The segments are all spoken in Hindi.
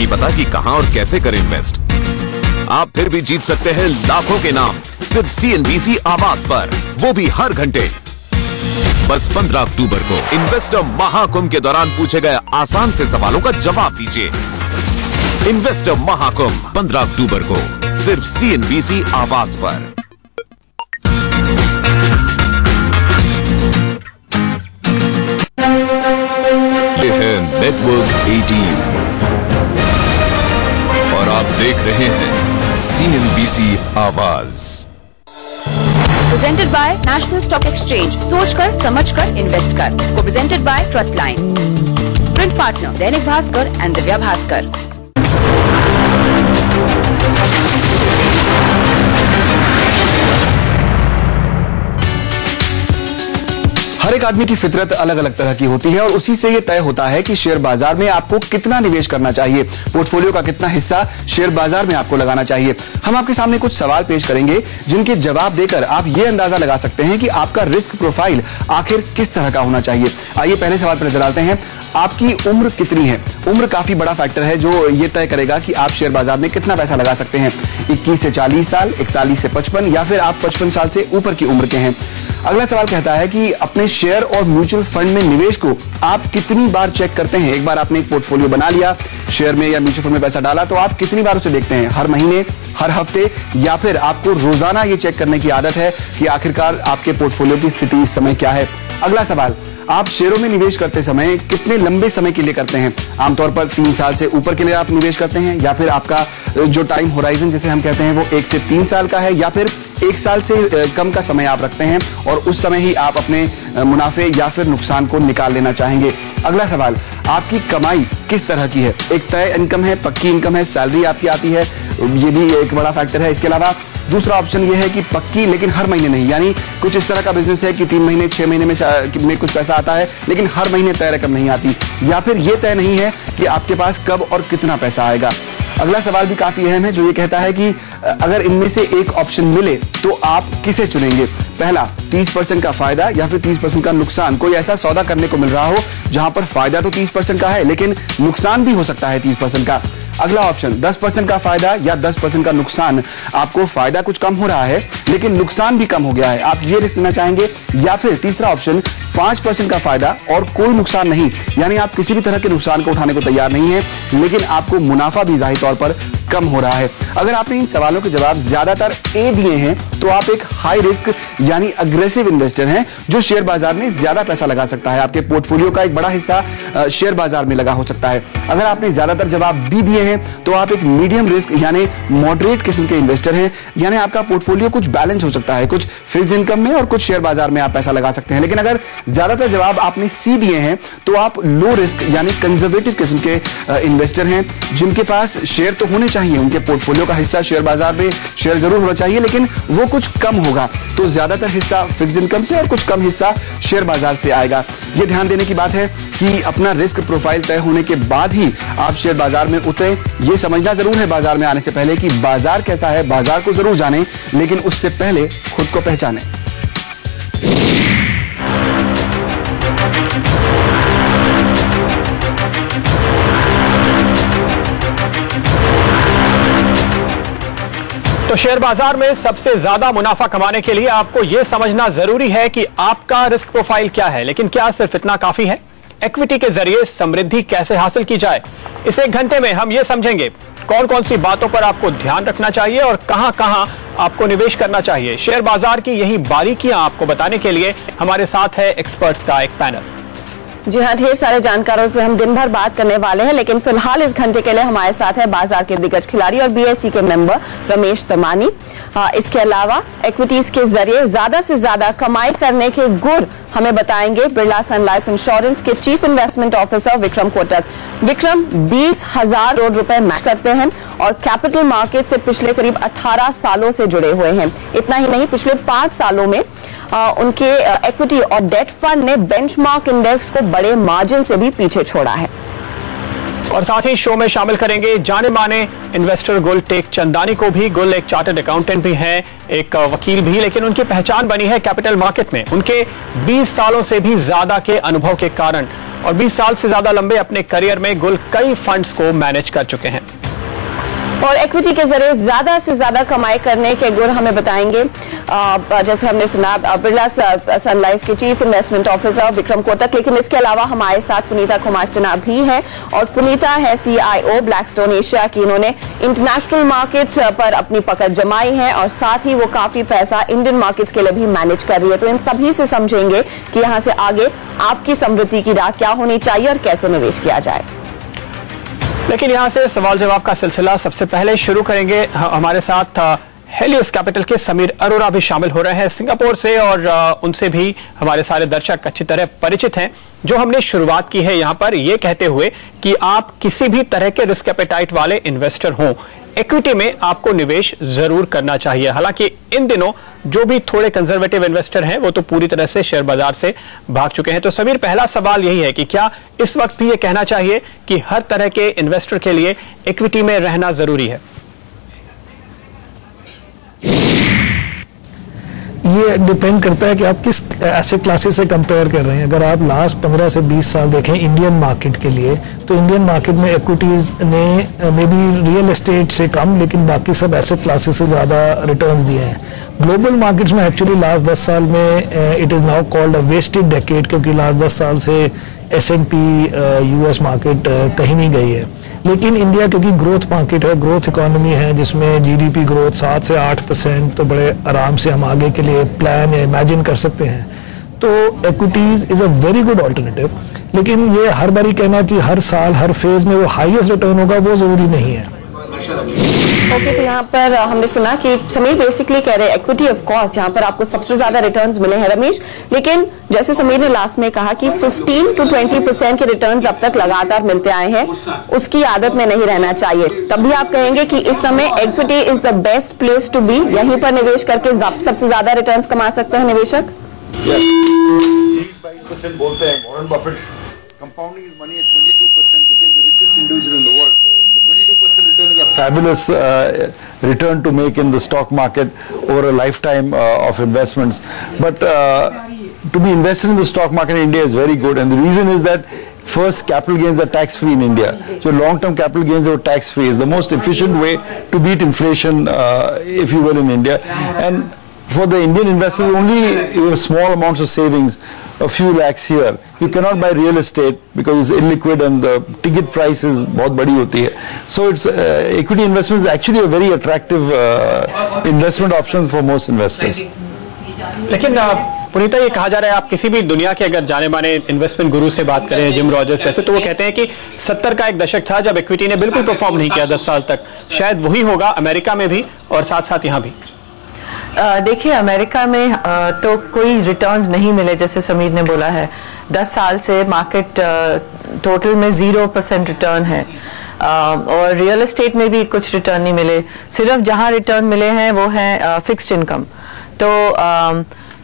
नहीं पता कि कहां और कैसे करें इन्वेस्ट? आप फिर भी जीत सकते हैं लाखों के नाम सिर्फ CNBC आवाज पर, वो भी हर घंटे। बस 15 अक्टूबर को इन्वेस्टर महाकुंभ के दौरान पूछे गए आसान से सवालों का जवाब दीजिए। इन्वेस्टर महाकुंभ 15 अक्टूबर को सिर्फ CNBC आवाज पर। ये है नेटवर्क 18 और आप देख रहे हैं CNBC आवाज। Presented by National Stock Exchange, सोचकर समझकर इन्वेस्ट कर। को presented by Trustline, print partner Dainik Bhaskar and Divya Bhaskar. हर एक आदमी की फितरत अलग अलग तरह की होती है और उसी से यह तय होता है कि शेयर बाजार में आपको कितना निवेश करना चाहिए, पोर्टफोलियो का कितना हिस्सा शेयर बाजार में आपको लगाना चाहिए। हम आपके सामने कुछ सवाल पेश करेंगे जिनके जवाब देकर आप ये अंदाजा लगा सकते हैं कि आपका रिस्क प्रोफाइल आखिर किस तरह का होना चाहिए। आइए पहले सवाल पर नजर डालते हैं। आपकी उम्र कितनी है? उम्र काफी बड़ा फैक्टर है जो ये तय करेगा कि आप शेयर बाजार में कितना पैसा लगा सकते हैं। 21 से 40 साल, 41 से 55 या फिर आप 55 साल से ऊपर की उम्र के हैं। अगला सवाल कहता है कि अपने शेयर और म्यूचुअल फंड में निवेश को आप कितनी बार चेक करते हैं? एक बार आपने एक पोर्टफोलियो बना लिया, शेयर में या म्यूचुअल फंड में पैसा डाला, तो आप कितनी बार उसे देखते हैं? हर महीने, हर हफ्ते, या फिर आपको रोजाना ये चेक करने की आदत है कि आखिरकार आपके पोर्टफोलियो की स्थिति इस समय क्या है? अगला सवाल, आप शेयरों में निवेश करते समय कितने लंबे समय के लिए करते हैं? आमतौर पर 3 साल से ऊपर के लिए आप निवेश करते हैं, या फिर आपका जो टाइम होराइजन जिसे हम कहते हैं वो 1 से 3 साल का है, या फिर 1 साल से कम का समय आप रखते हैं और उस समय ही आप अपने मुनाफे या फिर नुकसान को निकाल लेना चाहेंगे। अगला सवाल, आपकी कमाई किस तरह की है? एक तय इनकम है, पक्की इनकम है, सैलरी आपकी आती है, ये भी एक बड़ा फैक्टर है। इसके अलावा दूसरा ऑप्शन ये है कि पक्की लेकिन हर महीने नहीं, यानी कुछ इस तरह का बिजनेस है कि 3 महीने 6 महीने में कुछ पैसा आता है लेकिन हर महीने तय रकम नहीं आती, या फिर ये तय नहीं है कि आपके पास कब और कितना पैसा आएगा। अगला सवाल भी काफी अहम है जो ये कहता है कि अगर इनमें से एक ऑप्शन मिले तो आप किसे चुनेंगे? पहला, 30% का फायदा या फिर 30% का नुकसान। कोई ऐसा सौदा करने को मिल रहा हो जहां पर फायदा तो 30% का है लेकिन नुकसान भी हो सकता है 30% का। अगला ऑप्शन, 10% का फायदा या 10% का नुकसान। आपको फायदा कुछ कम हो रहा है लेकिन नुकसान भी कम हो गया है, आप ये रिस्क लेना चाहेंगे। या फिर तीसरा ऑप्शन, 5% का फायदा और कोई नुकसान नहीं, यानी आप किसी भी तरह के नुकसान को उठाने को तैयार नहीं है लेकिन आपको मुनाफा भी जाहिर तौर पर कम हो रहा है। अगर आपने इन सवालों के जवाब ज्यादातर ए दिए हैं तो आप एक हाई रिस्क यानी अग्रेसिव इन्वेस्टर हैं जो शेयर बाजार में ज्यादा पैसा लगा सकता है। आपके पोर्टफोलियो का एक बड़ा हिस्सा शेयर बाजार में लगा हो सकता है। अगर आपने ज्यादातर जवाब बी दिए हैं तो आप एक मीडियम रिस्क यानी मॉडरेट किस्म के इन्वेस्टर हैं, यानी आपका पोर्टफोलियो कुछ बैलेंस हो सकता है, कुछ फिक्स्ड इनकम में और कुछ शेयर बाजार में आप पैसा लगा सकते हैं। लेकिन अगर ज्यादातर जवाब आपने सी दिए हैं तो आप लो रिस्क यानी कंजर्वेटिव किस्म के इन्वेस्टर हैं जिनके पास शेयर तो होने चाहिए, उनके पोर्टफोलियो का हिस्सा शेयर बाजार में शेयर जरूर होना चाहिए लेकिन वो कुछ कम होगा, तो ज्यादातर हिस्सा फिक्स्ड इनकम से और कुछ कम हिस्सा शेयर बाजार से आएगा। ये ध्यान देने की बात है कि अपना रिस्क प्रोफाइल तय होने के बाद ही आप शेयर बाजार में उतरें। ये समझना जरूर है बाजार में आने से पहले कि बाजार कैसा है, बाजार को जरूर जानें लेकिन उससे पहले खुद को पहचानें। तो शेयर बाजार में सबसे ज्यादा मुनाफा कमाने के लिए आपको यह समझना जरूरी है कि आपका रिस्क प्रोफाइल क्या है। लेकिन क्या सिर्फ इतना काफी है? इक्विटी के जरिए समृद्धि कैसे हासिल की जाए, इस 1 घंटे में हम ये समझेंगे कौन कौन सी बातों पर आपको ध्यान रखना चाहिए और कहां कहां आपको निवेश करना चाहिए। शेयर बाजार की यही बारीकियां आपको बताने के लिए हमारे साथ है एक्सपर्ट्स का एक पैनल। जी हाँ, ढेर सारे जानकारों से हम दिन भर बात करने वाले हैं, लेकिन फिलहाल इस घंटे के लिए हमारे साथ है बाजार के दिग्गज खिलाड़ी और BSE के मेंबर रमेश तमानी। इसके अलावा इक्विटीज के जरिए ज्यादा से ज्यादा कमाई करने के गुर हमें बताएंगे बिरला सन लाइफ इंश्योरेंस के chief investment officer Vikram Kotak. Vikram 20,000 crore रुपए मैच करते हैं और कैपिटल मार्केट से पिछले करीब 18 सालों से जुड़े हुए हैं। इतना ही नहीं, पिछले 5 सालों में उनके इक्विटी और डेट फंड ने बेंचमार्क इंडेक्स को बड़े मार्जिन से भी पीछे छोड़ा है। और साथ ही शो में शामिल करेंगे जाने माने इन्वेस्टर गुल टेक चंदानी को भी। गुल एक चार्टर्ड अकाउंटेंट भी हैं, एक वकील भी, लेकिन उनकी पहचान बनी है कैपिटल मार्केट में। उनके 20 सालों से भी ज्यादा के अनुभव के कारण और 20 साल से ज्यादा लंबे अपने करियर में गुल कई फंड्स को मैनेज कर चुके हैं और इक्विटी के जरिए ज्यादा से ज्यादा कमाई करने के गुर हमें बताएंगे। जैसे हमने सुना बिरला सन लाइफ के chief investment officer Vikram Kotak, लेकिन इसके अलावा हमारे साथ पुनीता कुमार सिन्हा भी है और पुनीता है CIO ब्लैकस्टोन एशिया की। इन्होंने इंटरनेशनल मार्केट्स पर अपनी पकड़ जमाई है और साथ ही वो काफी पैसा इंडियन मार्केट्स के लिए भी मैनेज कर रही है। तो इन सभी से समझेंगे कि यहाँ से आगे आपकी समृद्धि की राह क्या होनी चाहिए और कैसे निवेश किया जाए। लेकिन यहां से सवाल जवाब का सिलसिला सबसे पहले शुरू करेंगे। हमारे साथ हेलियस कैपिटल के समीर अरोरा भी शामिल हो रहे हैं सिंगापुर से और उनसे भी हमारे सारे दर्शक अच्छी तरह परिचित हैं। जो हमने शुरुआत की है यहां पर यह कहते हुए कि आप किसी भी तरह के रिस्क एपेटाइट वाले इन्वेस्टर हों, इक्विटी में आपको निवेश जरूर करना चाहिए। हालांकि इन दिनों जो भी थोड़े कंजर्वेटिव इन्वेस्टर हैं वो तो पूरी तरह से शेयर बाजार से भाग चुके हैं। तो समीर, पहला सवाल यही है कि क्या इस वक्त भी ये कहना चाहिए कि हर तरह के इन्वेस्टर के लिए इक्विटी में रहना जरूरी है? ये डिपेंड करता है कि आप किस एसेट क्लासेस से कंपेयर कर रहे हैं। अगर आप लास्ट 15 से 20 साल देखें इंडियन मार्केट के लिए, तो इंडियन मार्केट में इक्विटीज ने मे बी रियल एस्टेट से कम लेकिन बाकी सब एसेट क्लासेस से ज़्यादा रिटर्न्स दिए हैं। ग्लोबल मार्केट्स में एक्चुअली लास्ट 10 साल में it is now called a wasted decade, क्योंकि लास्ट 10 साल से S&P US मार्केट कहीं नहीं गई है। लेकिन इंडिया क्योंकि ग्रोथ मार्केट है, ग्रोथ इकोनॉमी है जिसमें GDP ग्रोथ 7 से 8%, तो बड़े आराम से हम आगे के लिए प्लान या इमेजिन कर सकते हैं। तो equities is a very good alternative. लेकिन ये हर बारी कहना कि हर साल हर फेज में वो हाईएस्ट रिटर्न होगा वो जरूरी नहीं है। ओके, तो यहाँ पर हमने सुना कि समीर बेसिकली कह रहे हैं इक्विटी ऑफ कोर्स यहाँ पर आपको सबसे ज्यादा रिटर्न्स मिले हैं रमेश, लेकिन जैसे समीर ने लास्ट में कहा कि 15 to 20% के रिटर्न्स अब तक लगातार मिलते आए हैं, उसकी आदत में नहीं रहना चाहिए। तब भी आप कहेंगे कि इस समय equity is the best place to be, यहीं पर निवेश करके सबसे ज्यादा रिटर्न्स कमा सकते हैं निवेशक? 20% बोलते हैं, Warren Buffett compounding his money at 22%, became the richest individual in the world. Fabulous return to make in the stock market over a lifetime of investments. But to be invested in the stock market in India is very good, and the reason is that first, capital gains are tax-free in India. So long-term capital gains are tax-free. Is the most efficient way to beat inflation, if you will, in India. And for the Indian investors, only small amounts of savings, a few lakhs here. You cannot buy real estate because it's illiquid and the ticket price is बहुत बड़ी होती है. So it's equity investment is actually a very attractive investment option for most investors. लेकिन पुनीता, ये कहा जा रहा है आप किसी भी दुनिया के अगर जाने माने इन्वेस्टमेंट गुरु से बात करें, जिम रॉजर्स जैसे, तो वो कहते हैं कि 70 का एक दशक था जब इक्विटी ने बिल्कुल परफॉर्म नहीं किया 10 साल तक। शायद वही होगा अमेरिका में भी और साथ साथ यहाँ भी। देखिए, अमेरिका में तो कोई रिटर्न्स नहीं मिले, जैसे समीर ने बोला है। 10 साल से मार्केट टोटल में 0% रिटर्न है और रियल एस्टेट में भी कुछ रिटर्न नहीं मिले। सिर्फ जहां रिटर्न मिले हैं वो है फिक्स्ड इनकम। तो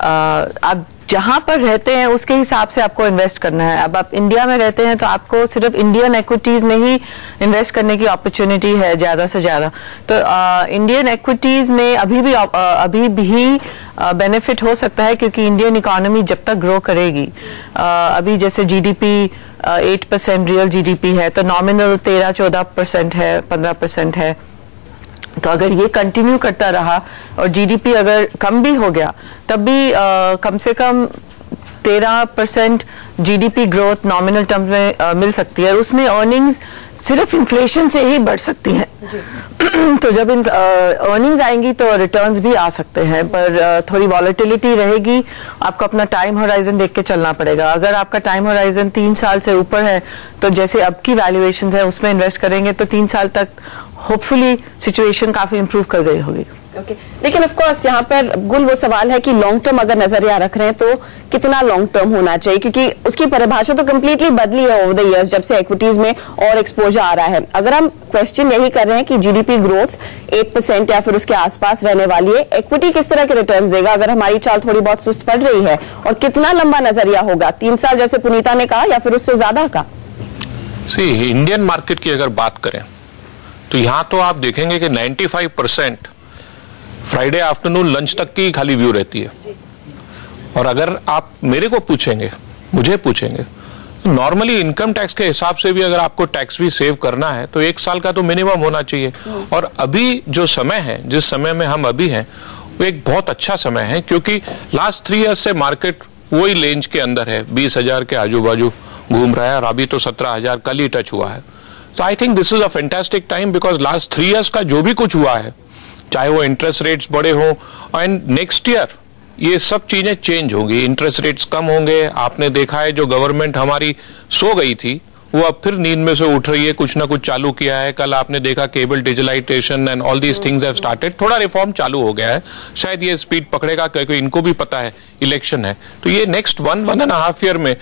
आप जहां पर रहते हैं उसके हिसाब से आपको इन्वेस्ट करना है। अब आप इंडिया में रहते हैं तो आपको सिर्फ इंडियन इक्विटीज में ही इन्वेस्ट करने की अपॉर्चुनिटी है ज्यादा से ज्यादा। तो इंडियन इक्विटीज में अभी भी बेनिफिट हो सकता है, क्योंकि इंडियन इकोनॉमी जब तक ग्रो करेगी, अभी जैसे GDP 8% रियल GDP है, तो नॉमिनल 13-14% है, 15% है। तो अगर ये कंटिन्यू करता रहा और GDP अगर कम भी हो गया तब भी कम से कम 13% GDP ग्रोथ नॉमिनल टर्म्स में मिल सकती है, और उसमें अर्निंग्स सिर्फ इन्फ्लेशन से ही बढ़ सकती हैं। तो जब अर्निंग्स आएंगी तो रिटर्न्स भी आ सकते हैं, पर थोड़ी वॉलेटिलिटी रहेगी। आपको अपना टाइम होराइजन देख के चलना पड़ेगा। अगर आपका टाइम होराइजन 3 साल से ऊपर है तो जैसे अब की वैल्यूएशंस है उसमें इन्वेस्ट करेंगे तो 3 साल तक होपफुली सिचुएशन काफी इंप्रूव कर गई होगी। ओके, लेकिन ऑफ कोर्स यहाँ पर गुल वो सवाल है कि लॉन्ग टर्म अगर नजरिया रख रहे हैं तो कितना लॉन्ग टर्म होना चाहिए, क्योंकि उसकी परिभाषा तो कंप्लीटली बदली है ओवर द इयर्स जब से इक्विटीज में और एक्सपोजर आ रहा है। अगर हम क्वेश्चन यही कर रहे हैं कि GDP ग्रोथ 8% या फिर उसके आसपास रहने वाली है, इक्विटी किस तरह के रिटर्न्स देगा अगर हमारी चाल थोड़ी बहुत सुस्त पड़ रही है, और कितना लंबा नजरिया होगा, 3 साल जैसे पुनीता ने कहा या फिर उससे ज्यादा का? इंडियन मार्केट की अगर बात करें तो यहां तो आप देखेंगे कि 95% फ्राइडे आफ्टरनून लंच तक की खाली व्यू रहती है। और अगर आप मेरे को पूछेंगे, मुझे पूछेंगे, नॉर्मली इनकम टैक्स के हिसाब से भी अगर आपको टैक्स भी सेव करना है तो 1 साल का तो मिनिमम होना चाहिए। और अभी जो समय है, जिस समय में हम अभी हैं, वो एक बहुत अच्छा समय है, क्योंकि लास्ट 3 ईयर्स से मार्केट वही रेंज के अंदर है, 20,000 के आजू बाजू घूम रहा है, और अभी तो 17,000 कल ही टच हुआ है। तो I think this is a fantastic time, because last 3 years का जो भी कुछ हुआ है, चाहे वो इंटरेस्ट रेट्स बड़े हो, एंड नेक्स्ट ईयर ये सब चीजें चेंज होंगी, इंटरेस्ट रेट्स कम होंगे। आपने देखा है जो गवर्नमेंट हमारी सो गई थी वो अब फिर नींद में से उठ रही है, कुछ ना कुछ चालू किया है। कल आपने देखा cable digitalization and all these things have started, थोड़ा रिफॉर्म चालू हो गया है, शायद ये स्पीड पकड़ेगा क्योंकि इनको भी पता है इलेक्शन है। तो ये नेक्स्ट 1.5 ईयर में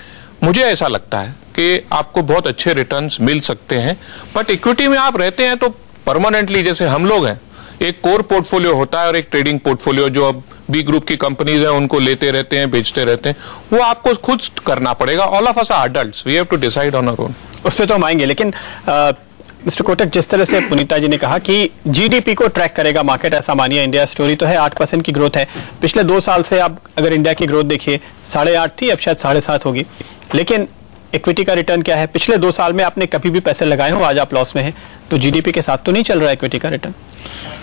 मुझे ऐसा लगता है कि आपको बहुत अच्छे रिटर्न्स मिल सकते हैं। बट इक्विटी में आप रहते हैं तो परमानेंटली, जैसे हम लोग हैं, एक कोर पोर्टफोलियो होता है और एक ट्रेडिंग पोर्टफोलियो, जो अब बी ग्रुप की कंपनीज हैं उनको लेते रहते हैं, बेचते रहते हैं, वो आपको खुद करना पड़ेगा। All of us are adults, we have to decide on our own. उस पर तो हम आएंगे, लेकिन मिस्टर कोटक, जिस तरह से पुनीता जी ने कहा कि जीडीपी को ट्रैक करेगा मार्केट, ऐसा मानिए। इंडिया स्टोरी तो है, 8% की ग्रोथ है। पिछले 2 साल से आप अगर इंडिया की ग्रोथ देखिए, 8.5 थी, अब शायद 7.5 होगी। लेकिन इक्विटी का रिटर्न क्या है? पिछले 2 साल में आपने कभी भी पैसे लगाए हो, आज आप लॉस में हैं, तो जीडीपी के साथ तो नहीं चल रहा है इक्विटी का रिटर्न।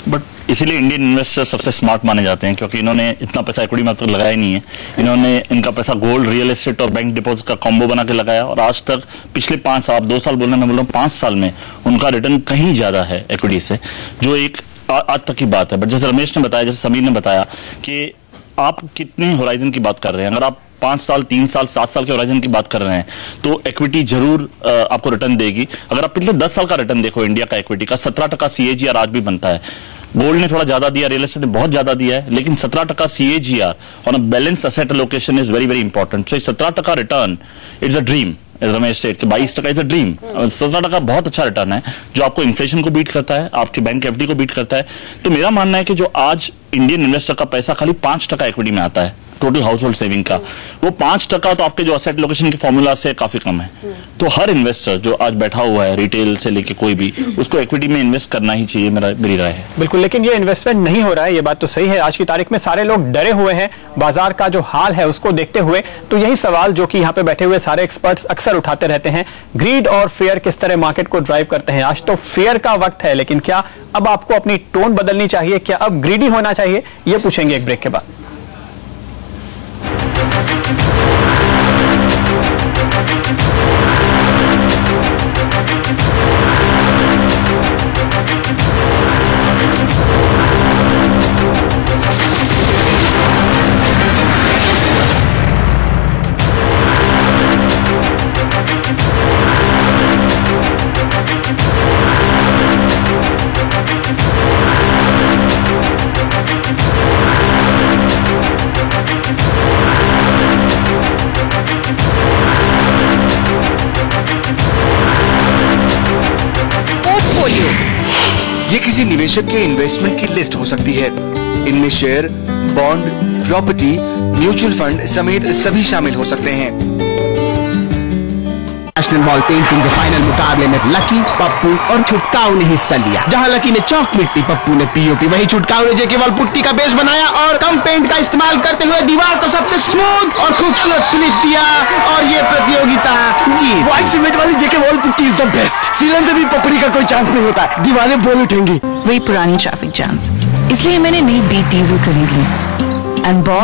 बट इसीलिए इंडियन इन्वेस्टर सबसे स्मार्ट माने जाते हैं, क्योंकि इन्होंने इतना पैसा इक्विटी में तो लगाया नहीं है। इन्होंने इनका पैसा गोल्ड, रियल एस्टेट और बैंक डिपॉजिट का कॉम्बो बना के लगाया, और आज तक पिछले 5 साल, 2 साल बोलना मैं बोल रहा हूँ, 5 साल में उनका रिटर्न कहीं ज्यादा है इक्विटी से, जो एक आज तक की बात है। बट जैसे रमेश ने बताया, जैसे समीर ने बताया कि आप कितने होराइजन की बात कर रहे हैं, अगर आप 5 साल, 3 साल, 7 साल के होराइजन की बात कर रहे हैं तो इक्विटी जरूर आपको रिटर्न देगी। अगर आप पिछले 10 साल का रिटर्न देखो इंडिया का इक्विटी का, 17% CAGR आज भी बनता है। गोल्ड ने थोड़ा ज्यादा दिया, रियल एस्टेट ने बहुत ज्यादा दिया है, लेकिन 17% CAGR on a balance asset allocation is very very important. So 17% return it's a dream, Ramesh सेठ के 22% इज अ ड्रीम। 17% बहुत अच्छा रिटर्न है, जो आपको इन्फ्लेशन को बीट करता है, आपके बैंक FD को बीट करता है। तो मेरा मानना है कि जो आज इंडियन इन्वेस्टर का पैसा खाली 5% इक्विटी में आता है टोटल हाउस होल्ड सेविंग का, वो 5% तो आपके जो असेट लोकेशन के फॉर्मूला से काफी कम है। तो हर इन्वेस्टर जो आज बैठा हुआ है, रिटेल से लेके कोई भी, उसको इक्विटी में इन्वेस्ट करना ही चाहिए, मेरी राय है। बिल्कुल, लेकिन ये इन्वेस्टमेंट नहीं हो रहा है, ये बात तो सही है। आज की तारीख में सारे लोग डरे हुए हैं बाजार का जो हाल है उसको देखते हुए। तो यही सवाल जो कि यहाँ पे बैठे हुए सारे एक्सपर्ट्स अक्सर उठाते रहते हैं, ग्रीड और फेयर किस तरह मार्केट को ड्राइव करते हैं। आज तो फेयर का वक्त है, लेकिन क्या अब आपको अपनी टोन बदलनी चाहिए? क्या अब ग्रीडी होना चाहिए? ये पूछेंगे एक ब्रेक के बाद। ये किसी निवेशक के इन्वेस्टमेंट की लिस्ट हो सकती है। इनमें share, bond, property, mutual fund समेत सभी शामिल हो सकते हैं। नेशनल बॉल पेंटिंग के फाइनल मुकाबले में लकी, पप्पू और छुटकाऊ ने हिस्सा लिया। जहां लकी ने चौक मिट्टी, पप्पू ने पीओपी, वहीं छुटकाऊ ने जेके बॉल पुट्टी का बेस बनाया और कम पेंट का इस्तेमाल करते हुए दीवार को सबसे स्मूथ और खूबसूरत फिनिश दिया और ये प्रतियोगिता जीत। व्हाइट सीमेंट वाली JK wall putty is the best. सीलन से भी पपड़ी का कोई चांस नहीं होता, दीवारें बोल उठेंगी। वही पुरानी ट्रैफिक जैम्स, इसलिए मैंने नई बीट डीजल खरीद ली एंड बॉय